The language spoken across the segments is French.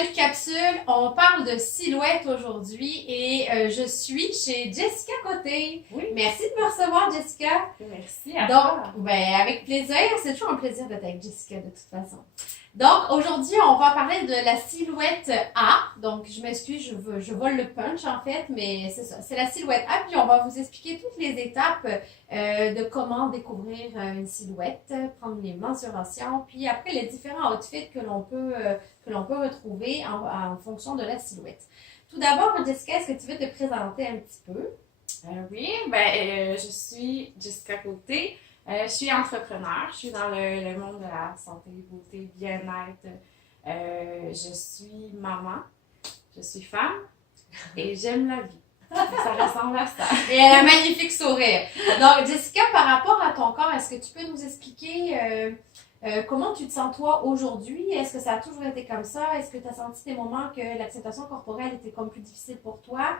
nouvelle capsule. On parle de silhouette aujourd'hui et je suis chez Jessica Côté. Oui. Merci de me recevoir, Jessica. Merci à Donc, toi. ben, avec plaisir. C'est toujours un plaisir d'être avec Jessica de toute façon. Donc, aujourd'hui, on va parler de la silhouette A. Donc, je m'excuse, je vole le punch en fait, mais c'est ça. C'est la silhouette A. Puis, on va vous expliquer toutes les étapes de comment découvrir une silhouette, prendre les mensurations, puis après les différents outfits que l'on peut retrouver en fonction de la silhouette. Tout d'abord, Jessica, est-ce que tu veux te présenter un petit peu? Je suis Jessica Côté. Je suis entrepreneur. Je suis dans le monde de la santé, beauté, bien-être. Je suis maman. Je suis femme. Et j'aime la vie. Ça ressemble à ça. Et elle a un magnifique sourire. Donc, Jessica, par rapport à ton corps, est-ce que tu peux nous expliquer comment tu te sens toi aujourd'hui? Est-ce que ça a toujours été comme ça? Est-ce que tu as senti des moments que l'acceptation corporelle était comme plus difficile pour toi?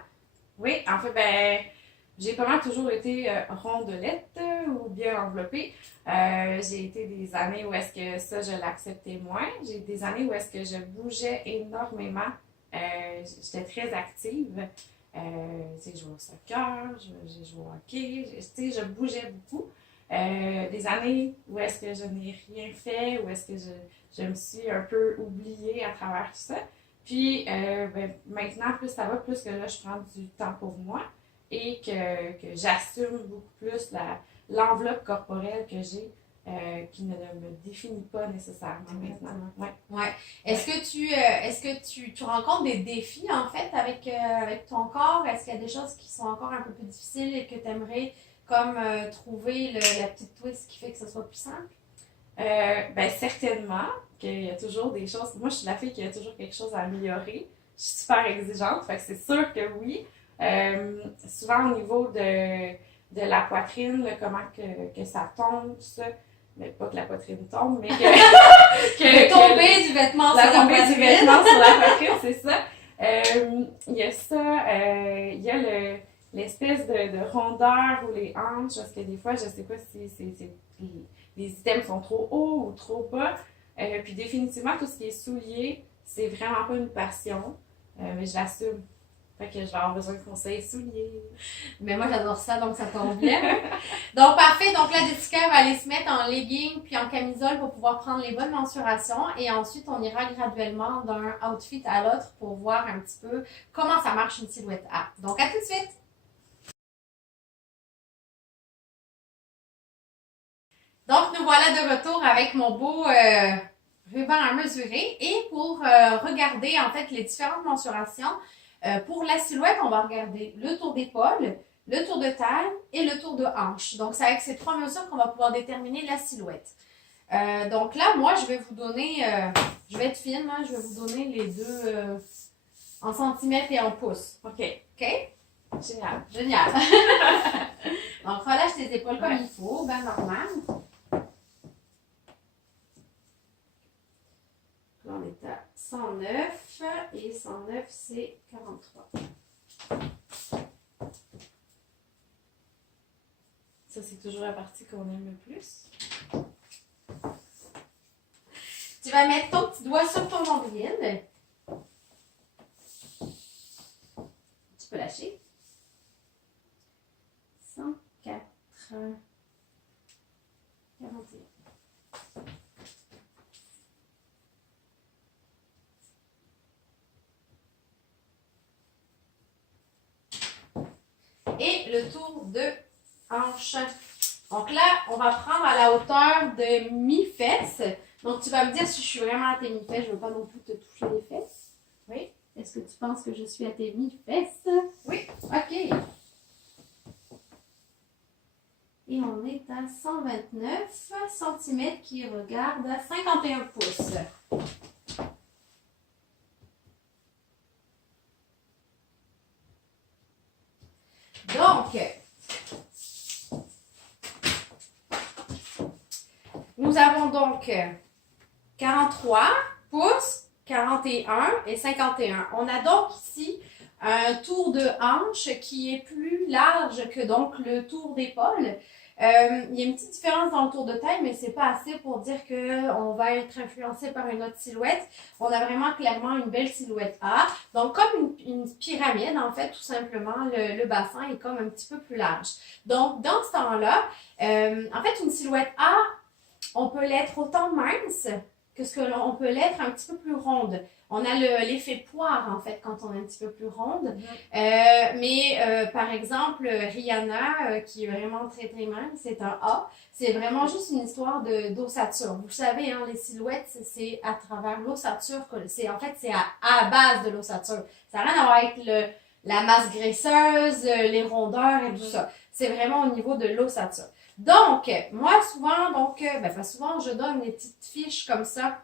Oui, en fait, j'ai pas mal toujours été rondelette ou bien enveloppée. J'ai été des années où est-ce que ça, je l'acceptais moins. J'ai des années où est-ce que je bougeais énormément. J'étais très active. Je jouais au soccer, je jouais au hockey, je bougeais beaucoup. Des années où est-ce que je n'ai rien fait, où est-ce que je me suis un peu oubliée à travers tout ça. Puis maintenant, plus ça va, plus que là, je prends du temps pour moi et que j'assume beaucoup plus l'enveloppe corporelle que j'ai qui ne me définit pas nécessairement maintenant. Ouais. Ouais. Est-ce que tu rencontres des défis en fait avec ton corps? Est-ce qu'il y a des choses qui sont encore un peu plus difficiles et que tu aimerais comme trouver la petite twist qui fait que ce soit plus simple? Certainement qu'il y a toujours des choses. Moi, je suis la fille qui a toujours quelque chose à améliorer. Je suis super exigeante, fait que c'est sûr que oui. Souvent au niveau de la poitrine, là, comment que ça tombe, tout ça. Mais pas que la poitrine tombe, mais Le tomber du vêtement sur la tomber poitrine. du vêtement sur la poitrine, c'est ça. Il y a ça, il y a l'espèce de rondeur ou les hanches, parce que des fois, je sais pas si les items sont trop hauts ou trop bas. Puis définitivement, tout ce qui est souliers, c'est vraiment pas une passion, mais je l'assume. Fait que je vais avoir besoin de conseils souliers. Mais moi, j'adore ça, donc ça tombe bien. Donc, parfait. Donc là, Jessica va aller se mettre en legging puis en camisole pour pouvoir prendre les bonnes mensurations. Et ensuite, on ira graduellement d'un outfit à l'autre pour voir un petit peu comment ça marche une silhouette A. Donc, à tout de suite! Donc, nous voilà de retour avec mon beau ruban à mesurer. Et pour regarder, en fait, les différentes mensurations, pour la silhouette, on va regarder le tour d'épaule, le tour de taille et le tour de hanche. Donc, c'est avec ces trois mesures qu'on va pouvoir déterminer la silhouette. Donc là, moi, je vais vous donner, je vais être fine, hein, je vais vous donner les deux en centimètres et en pouces. OK. OK? Génial. Génial. Donc, relâche tes épaules comme il faut, ben normal. Là, on est à 109 et 109, c'est 43. Ça, c'est toujours la partie qu'on aime le plus. Tu vas mettre ton petit doigt sur ton nombril. Tu peux lâcher. 104, 41. Et le tour de hanche. Donc là, on va prendre à la hauteur de mi-fesse. Donc tu vas me dire si je suis vraiment à tes mi-fesses. Je ne veux pas non plus te toucher les fesses. Oui. Est-ce que tu penses que je suis à tes mi-fesses? Oui. OK. Et on est à 129 cm qui regarde à 51 pouces. Donc, nous avons donc 43 pouces, 41 et 51. On a donc ici un tour de hanche qui est plus large que donc le tour d'épaule. Il y a une petite différence dans le tour de taille, mais c'est pas assez pour dire qu'on va être influencé par une autre silhouette. On a vraiment clairement une belle silhouette A. Donc, comme une pyramide, en fait, tout simplement, le bassin est comme un petit peu plus large. Donc, dans ce temps-là, en fait, une silhouette A, on peut l'être autant mince que ce que l'on peut l'être un petit peu plus ronde. On a l'effet poire, en fait, quand on est un petit peu plus ronde. Par exemple, Rihanna, qui est vraiment très, très mince, c'est un A. C'est vraiment juste une histoire d'ossature. Vous savez, hein, les silhouettes, c'est à travers l'ossature. En fait, c'est à la base de l'ossature. Ça n'a rien à voir avec la masse graisseuse, les rondeurs et tout ça. C'est vraiment au niveau de l'ossature. Donc, moi, souvent, pas souvent, je donne des petites fiches comme ça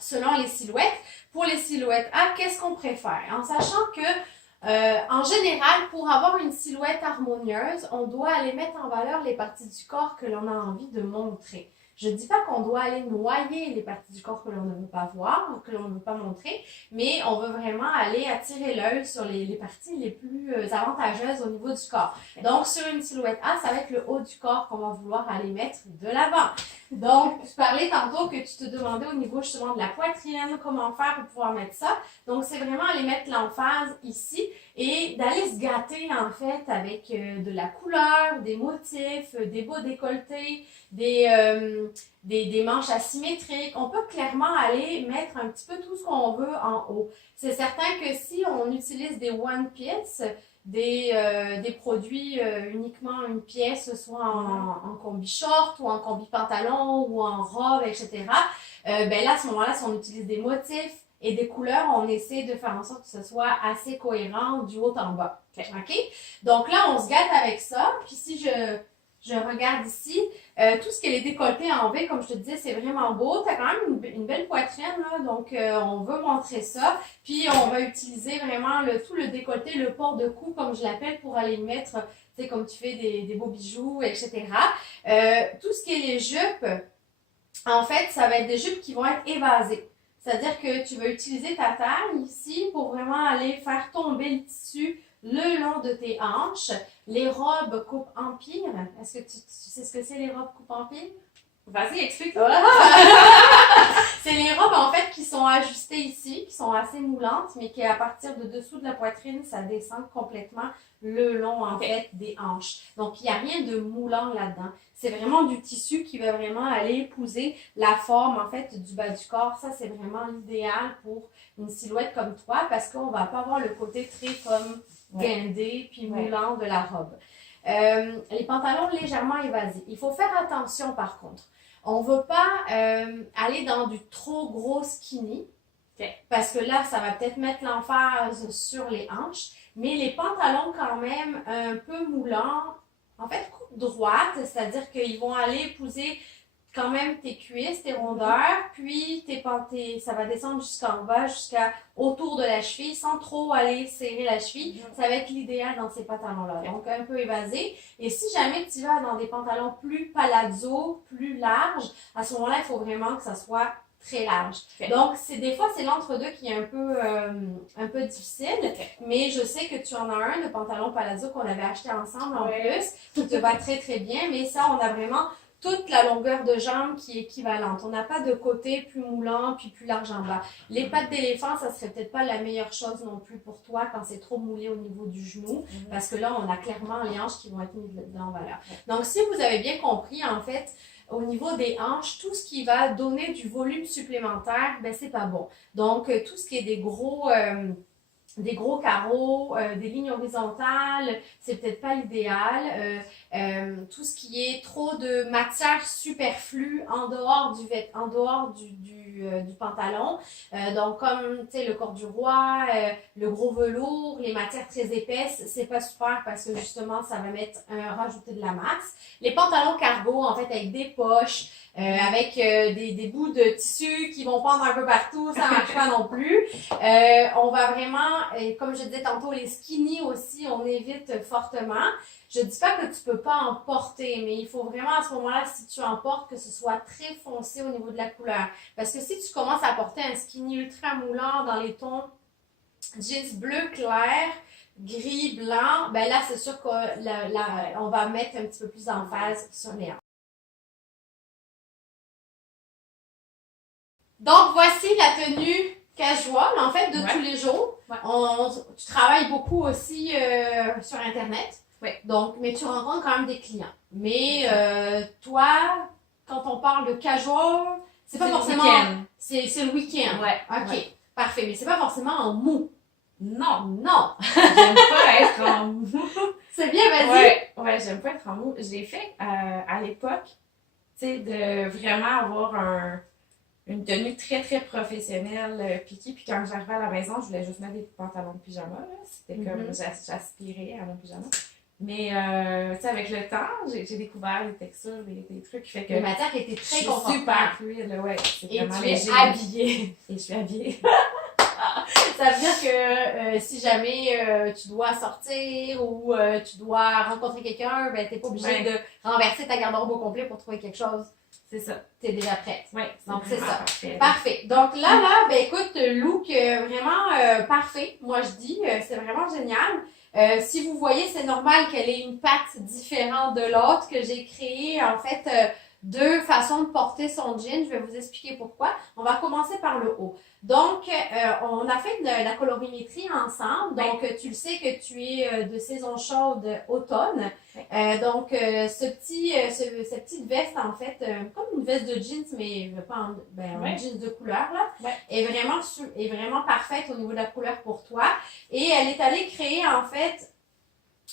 selon les silhouettes. Pour les silhouettes A, qu'est-ce qu'on préfère? En sachant que, en général, pour avoir une silhouette harmonieuse, on doit aller mettre en valeur les parties du corps que l'on a envie de montrer. Je ne dis pas qu'on doit aller noyer les parties du corps que l'on ne veut pas voir, que l'on ne veut pas montrer, mais on veut vraiment aller attirer l'œil sur les parties les plus avantageuses au niveau du corps. Donc, sur une silhouette A, ça va être le haut du corps qu'on va vouloir aller mettre de l'avant. Donc, je parlais tantôt que tu te demandais au niveau justement de la poitrine, comment faire pour pouvoir mettre ça. Donc, c'est vraiment aller mettre l'emphase ici et d'aller se gâter en fait avec de la couleur, des motifs, des beaux décolletés, des manches asymétriques. On peut clairement aller mettre un petit peu tout ce qu'on veut en haut. C'est certain que si on utilise des one piece, des produits uniquement une pièce, soit en combi short ou en combi pantalon ou en robe, etc. Ben là, à ce moment-là, si on utilise des motifs et des couleurs, on essaie de faire en sorte que ce soit assez cohérent du haut en bas. OK? Donc là, on se gâte avec ça. Puis si je regarde ici, tout ce qui est décolleté en V, comme je te disais, c'est vraiment beau. Tu as quand même une belle poitrine, là, donc on veut montrer ça. Puis on va utiliser vraiment tout le décolleté, le port de cou, comme je l'appelle, pour aller mettre, tu sais, comme tu fais des beaux bijoux, etc. Tout ce qui est les jupes, en fait, ça va être des jupes qui vont être évasées. C'est-à-dire que tu vas utiliser ta taille ici pour vraiment aller faire tomber le tissu le long de tes hanches. Les robes coupe empire. Est-ce que tu sais ce que c'est les robes coupe empire? Vas-y, explique. C'est les robes en fait qui sont ajustées ici, qui sont assez moulantes, mais qui à partir de dessous de la poitrine, ça descend complètement le long en fait des hanches. Donc il n'y a rien de moulant là-dedans. C'est vraiment du tissu qui va vraiment aller épouser la forme en fait du bas du corps. Ça c'est vraiment l'idéal pour une silhouette comme toi parce qu'on va pas avoir le côté très comme guindé puis moulant de la robe. Les pantalons légèrement évasés. Il faut faire attention par contre. On ne veut pas aller dans du trop gros skinny parce que là, ça va peut-être mettre l'emphase sur les hanches, mais les pantalons quand même un peu moulants, en fait, coupe droite, c'est-à-dire qu'ils vont aller épouser quand même tes cuisses, tes rondeurs, puis ça va descendre jusqu'en bas, jusqu'à autour de la cheville, sans trop aller serrer la cheville. Ça va être l'idéal dans ces pantalons-là. Donc, un peu évasé. Et si jamais tu vas dans des pantalons plus palazzo, plus larges, à ce moment-là, il faut vraiment que ça soit très large. Donc, des fois, c'est l'entre-deux qui est un peu difficile, mais je sais que tu en as un, le pantalon palazzo qu'on avait acheté ensemble en plus, qui te va très, très bien, mais ça, on a vraiment toute la longueur de jambe qui est équivalente. On n'a pas de côté plus moulant puis plus large en bas. Les pattes d'éléphant, ça serait peut-être pas la meilleure chose non plus pour toi quand c'est trop moulé au niveau du genou, parce que là, on a clairement les hanches qui vont être mises en valeur. Donc, si vous avez bien compris, en fait, au niveau des hanches, tout ce qui va donner du volume supplémentaire, ben c'est pas bon. Donc, tout ce qui est des gros carreaux, des lignes horizontales, c'est peut-être pas l'idéal. Tout ce qui est trop de matière superflue en dehors du pantalon. Donc comme tu sais le corduroy, le gros velours, les matières très épaisses, c'est pas super parce que justement ça va rajouter de la masse. Les pantalons cargo en fait avec des poches, avec des bouts de tissu qui vont pendre un peu partout, ça marche pas non plus. On va vraiment, comme je disais tantôt, les skinny aussi, on évite fortement. Je dis pas que tu peux pas en porter, mais il faut vraiment à ce moment-là, si tu en portes, que ce soit très foncé au niveau de la couleur. Parce que si tu commences à porter un skinny ultra moulant dans les tons jeans bleu clair, gris, blanc, ben là, c'est sûr qu'on on va mettre un petit peu plus d'emphase sur les hanches. Donc, voici la tenue casual, en fait, de tous les jours. Ouais. Tu travailles beaucoup aussi sur Internet. Ouais. Donc, mais tu rencontres quand même des clients. Mais toi, quand on parle de casual, c'est pas forcément... C'est le week-end. Ouais. OK, Ouais. parfait. Mais c'est pas forcément en mou. Non. Non. J'aime pas être en mou. C'est bien, vas-y. Ouais, j'aime pas être en mou. Je l'ai fait à l'époque, tu sais, de vraiment avoir une tenue très, très professionnelle, piquée. Puis quand j'arrivais à la maison, je voulais juste mettre des pantalons de pyjama. Là. C'était comme, j'aspirais à mon pyjama. Mais, tu sais, avec le temps, j'ai découvert des textures, des trucs qui fait que... Les matières qui étaient très confortables. Super fluide, ouais. Et vraiment tu es léger. habillée. Et je suis habillée. Ça veut dire que si jamais tu dois sortir ou tu dois rencontrer quelqu'un, ben t'es pas obligé de renverser ta garde-robe au complet pour trouver quelque chose. C'est ça. T'es déjà prête. Oui, donc c'est ça. Parfait. Parfait. Donc là, ben écoute, look vraiment parfait. Moi je dis, c'est vraiment génial. Si vous voyez, c'est normal qu'elle ait une patte différente de l'autre, que j'ai créé en fait deux façons de porter son jean. Je vais vous expliquer pourquoi. On va commencer par le haut. Donc, on a fait de la colorimétrie ensemble. Donc, tu le sais que tu es de saison chaude automne. Donc, cette petite veste, en fait, comme une veste de jeans, mais pas en jeans de couleur, là, est vraiment parfaite au niveau de la couleur pour toi. Et elle est allée créer, en fait,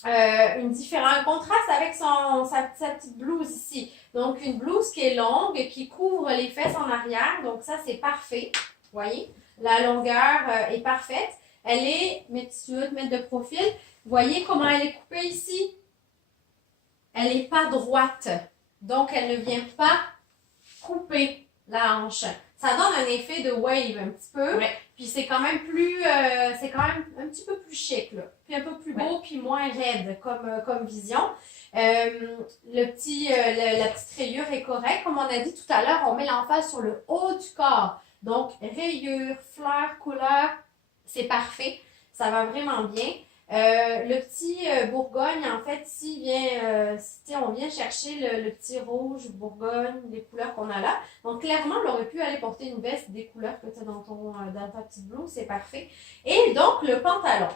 un contraste avec sa petite blouse ici. Donc, une blouse qui est longue, qui couvre les fesses en arrière. Donc, ça, c'est parfait. Vous voyez, la longueur est parfaite. Elle est, mais tu veux te mettre de profil, voyez comment elle est coupée ici? Elle n'est pas droite. Donc, elle ne vient pas couper la hanche. Ça donne un effet de wave un petit peu. Ouais. Puis c'est quand même c'est quand même un petit peu plus chic, là. Puis un peu plus beau, puis moins raide comme vision. La petite rayure est correcte. Comme on a dit tout à l'heure, on met l'emphase sur le haut du corps. Donc, rayure, fleurs, couleurs, c'est parfait. Ça va vraiment bien. Le petit Bourgogne, en fait, on vient chercher le petit rouge, Bourgogne, les couleurs qu'on a là. Donc, clairement, on aurait pu aller porter une veste des couleurs que tu as dans ta petite blouse, c'est parfait. Et donc, le pantalon.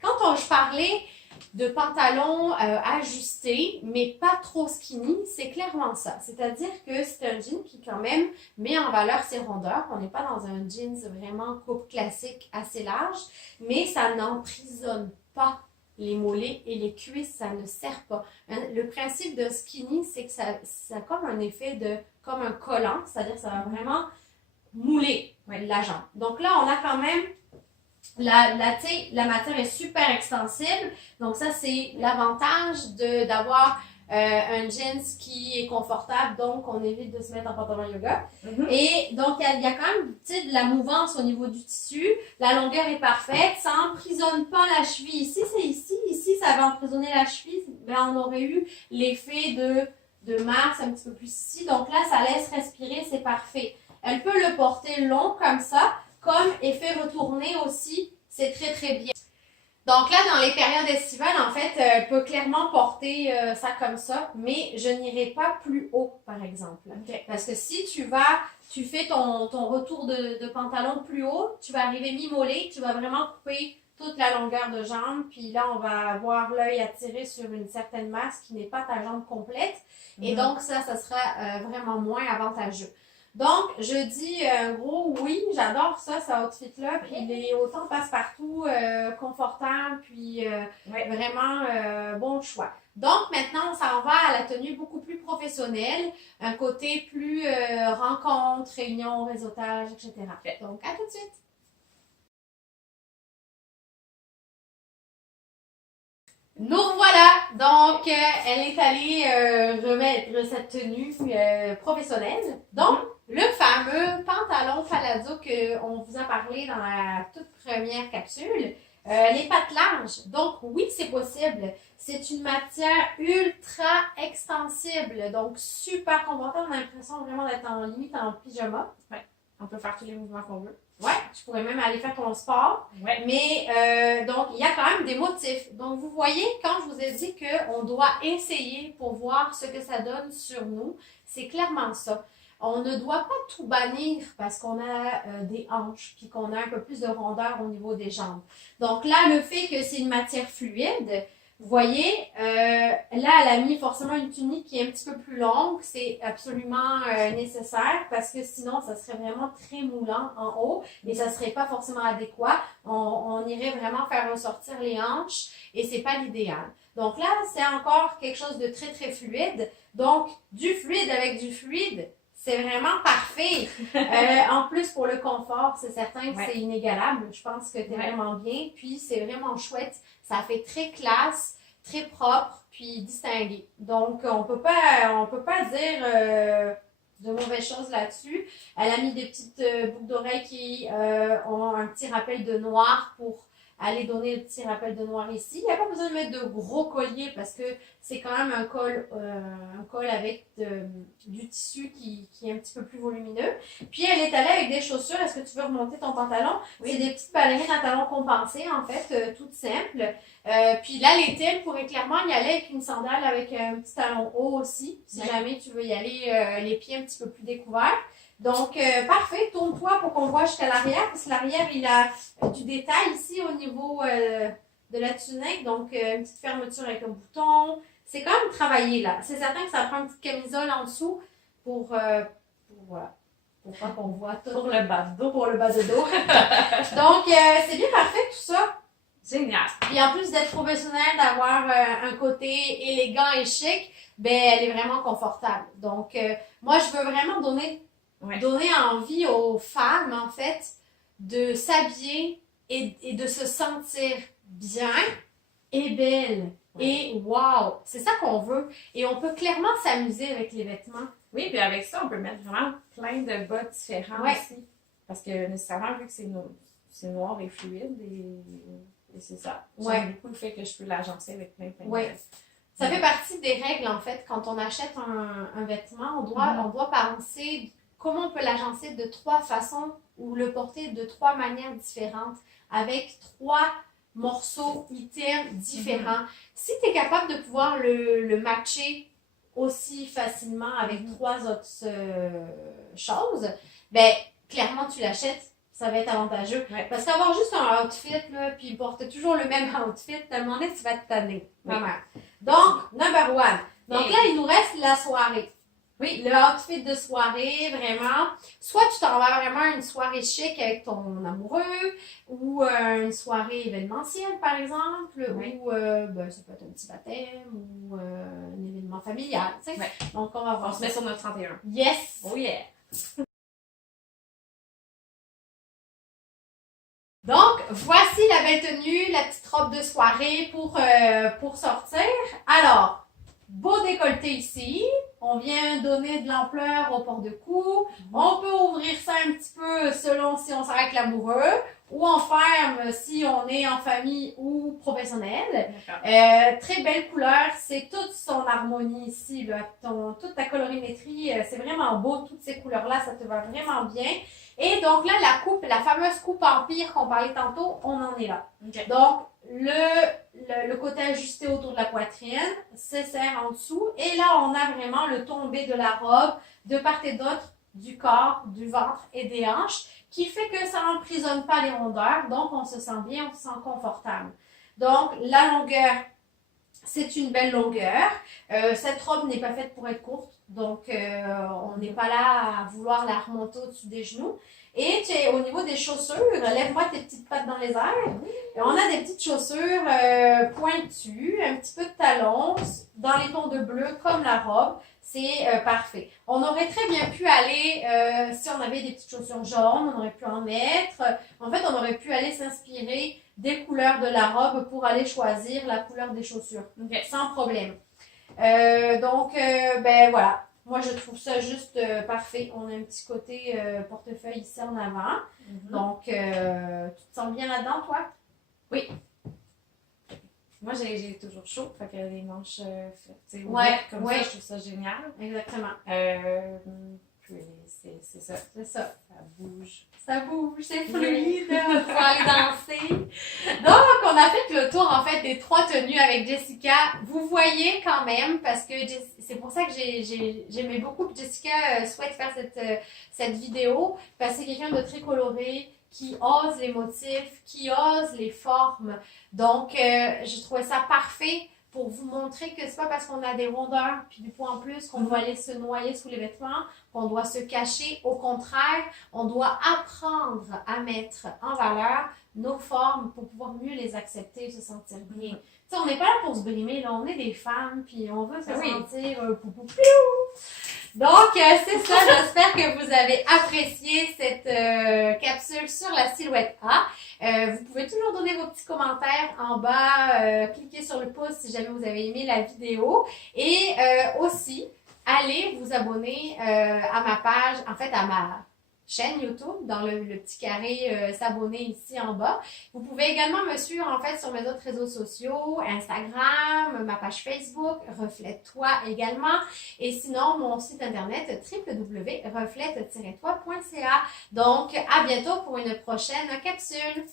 Quand je parlais de pantalon ajusté, mais pas trop skinny, c'est clairement ça. C'est-à-dire que c'est un jean qui, quand même, met en valeur ses rondeurs. On n'est pas dans un jeans vraiment coupe classique assez large, mais ça n'emprisonne pas les mollets et les cuisses, ça ne sert pas. Le principe de skinny, c'est que ça a comme un effet comme un collant, c'est-à-dire que ça va vraiment mouler la jambe. Donc là, on a quand même la matière est super extensible. Donc ça, c'est l'avantage d'avoir un jeans qui est confortable. Donc, on évite de se mettre en pantalon yoga. Et donc, il y a quand même de la mouvance au niveau du tissu. La longueur est parfaite. Ça n'emprisonne pas la cheville. Ici, c'est ici. Ici, ça va emprisonner la cheville. Ben, on aurait eu l'effet de masse un petit peu plus ici. Donc là, ça laisse respirer. C'est parfait. Elle peut le porter long comme ça. Comme effet retourné aussi, c'est très très bien. Donc là, dans les périodes estivales, en fait, elle peut clairement porter ça comme ça, mais je n'irai pas plus haut, par exemple. Okay. Parce que si tu fais ton retour de pantalon plus haut, tu vas arriver mi-mollet, tu vas vraiment couper toute la longueur de jambe, puis là, on va avoir l'œil attiré sur une certaine masse qui n'est pas ta jambe complète. Et donc, ça sera vraiment moins avantageux. Donc, je dis gros oui, j'adore ça, ce outfit-là. Puis il est autant passe-partout, confortable, puis vraiment bon choix. Donc, maintenant, on s'en va à la tenue beaucoup plus professionnelle, un côté plus rencontre, réunion, réseautage, etc. Donc, à tout de suite! Nous voilà! Donc, elle est allée remettre cette tenue professionnelle. Donc, le fameux pantalon palazzo qu'on vous a parlé dans la toute première capsule, les pattes larges. Donc, oui, c'est possible. C'est une matière ultra extensible. Donc, super confortable. On a l'impression vraiment d'être limite en pyjama. Ouais. On peut faire tous les mouvements qu'on veut. Ouais. Tu pourrais même aller faire ton sport. Ouais. Mais donc, il y a quand même des motifs. Donc, vous voyez, quand je vous ai dit qu'on doit essayer pour voir ce que ça donne sur nous, c'est clairement ça. On ne doit pas tout bannir parce qu'on a des hanches puis qu'on a un peu plus de rondeur au niveau des jambes. Donc là, le fait que c'est une matière fluide, vous voyez, là, elle a mis forcément une tunique qui est un petit peu plus longue. C'est absolument nécessaire parce que sinon, ça serait vraiment très moulant en haut et ça serait pas forcément adéquat. On irait vraiment faire ressortir les hanches et c'est pas l'idéal. Donc là, c'est encore quelque chose de très, très fluide. Donc, du fluide avec du fluide, c'est vraiment parfait. En plus, pour le confort, c'est certain que c'est inégalable. Je pense que tu es vraiment bien. Puis, c'est vraiment chouette. Ça fait très classe, très propre, puis distingué. Donc, on peut pas dire de mauvaises choses là-dessus. Elle a mis des petites boucles d'oreilles qui ont un petit rappel de noir pour aller donner le petit rappel de noir ici. Il n'y a pas besoin de mettre de gros colliers parce que c'est quand même un col avec du tissu qui est un petit peu plus volumineux. Puis elle est allée avec des chaussures. Est-ce que tu veux remonter ton pantalon? Oui. C'est des petites ballerines à talons compensés en fait, toutes simples. Puis là, l'été, elle pourrait clairement y aller avec une sandale avec un petit talon haut aussi, si jamais tu veux y aller les pieds un petit peu plus découverts. Donc, parfait, tourne-toi pour qu'on voit jusqu'à l'arrière, parce que l'arrière, il a du détail ici au niveau de la tunique. Donc, une petite fermeture avec un bouton. C'est quand même travaillé là. C'est certain que ça prend une petite camisole en dessous pour voilà. Pour pas qu'on voit tout. Pour le bas de dos. Pour le bas de dos. Donc, c'est bien parfait tout ça. Génial. Puis en plus d'être professionnelle, d'avoir un côté élégant et chic, ben elle est vraiment confortable. Donc, moi, je veux vraiment donner envie aux femmes, en fait, de s'habiller et de se sentir bien et belle. Ouais. Et wow! C'est ça qu'on veut. Et on peut clairement s'amuser avec les vêtements. Oui, puis avec ça, on peut mettre vraiment plein de bas différents aussi. Parce que nécessairement, vu que c'est noir et fluide, et c'est ça. J'aime beaucoup le fait que je peux l'agencer avec plein de... Ça fait partie des règles, en fait. Quand on achète un vêtement, on doit penser comment on peut l'agencer de 3 façons ou le porter de 3 manières différentes avec 3 morceaux, items différents. Si tu es capable de pouvoir le matcher aussi facilement avec 3 autres choses, ben clairement tu l'achètes, ça va être avantageux. Ouais. Parce qu'avoir juste un outfit, là, puis porter toujours le même outfit, à un moment donné, tu vas te tanner. Oui. Donc, number 1. Donc là, il nous reste la soirée. Oui, le outfit de soirée, vraiment. Soit tu t'en vas vraiment une soirée chic avec ton amoureux, ou une soirée événementielle, par exemple, ou ça peut être un petit baptême, ou un événement familial, tu sais. Ouais. Donc, on va voir. On se met sur notre 31. Yes! Oh yeah! Donc, voici la belle tenue, la petite robe de soirée pour sortir. Alors, beau décolleté ici. On vient donner de l'ampleur au port de cou. On peut ouvrir ça un petit peu selon si on s'arrête l'amoureux ou on ferme si on est en famille ou professionnel. Très belle couleur. C'est toute son harmonie ici. Là. Toute ta colorimétrie, c'est vraiment beau. Toutes ces couleurs-là, ça te va vraiment bien. Et donc là, la coupe, la fameuse coupe empire qu'on parlait tantôt, on en est là. Okay. Donc, le côté ajusté autour de la poitrine, se serre en dessous. Et là, on a vraiment le tombé de la robe de part et d'autre du corps, du ventre et des hanches, qui fait que ça n'emprisonne pas les rondeurs. Donc, on se sent bien, on se sent confortable. Donc, la longueur, c'est une belle longueur. Cette robe n'est pas faite pour être courte. Donc, on n'est pas là à vouloir la remonter au-dessus des genoux. Et tu es au niveau des chaussures, lève-moi tes petites pattes dans les airs. Et on a des petites chaussures pointues, un petit peu de talons, dans les tons de bleu comme la robe. C'est parfait. On aurait très bien pu aller, si on avait des petites chaussures jaunes, on aurait pu en mettre. En fait, on aurait pu aller s'inspirer des couleurs de la robe pour aller choisir la couleur des chaussures. Okay. Sans problème. Donc, voilà. Moi, je trouve ça juste parfait. On a un petit côté portefeuille ici en avant. Donc, tu te sens bien là-dedans, toi? Oui. Moi, j'ai toujours chaud. Fait que les manches comme ça, je trouve ça génial. Exactement. C'est ça. C'est ça. Ça bouge. Ça bouge, c'est fluide, on va aller danser. Donc, on a fait le tour, en fait, des 3 tenues avec Jessica. Vous voyez quand même, parce que c'est pour ça que j'aimais beaucoup que Jessica souhaite faire cette vidéo, parce que c'est quelqu'un de très coloré, qui ose les motifs, qui ose les formes. Donc, je trouvais ça parfait pour vous montrer que c'est pas parce qu'on a des rondeurs puis du poids en plus qu'on doit aller se noyer sous les vêtements, qu'on doit se cacher. Au contraire, on doit apprendre à mettre en valeur nos formes pour pouvoir mieux les accepter et se sentir bien. Tu sais, on n'est pas là pour se brimer, là, on est des femmes puis on veut se sentir pou. Donc, c'est ça. J'espère que vous avez apprécié cette capsule sur la silhouette A. Vous pouvez toujours donner vos petits commentaires en bas. Cliquez sur le pouce si jamais vous avez aimé la vidéo. Et aussi, allez vous abonner à ma page, en fait à ma chaîne YouTube, dans le petit carré s'abonner ici en bas. Vous pouvez également me suivre en fait sur mes autres réseaux sociaux, Instagram, ma page Facebook, Reflète-toi également. Et sinon, mon site internet www.reflète-toi.ca. Donc, à bientôt pour une prochaine capsule.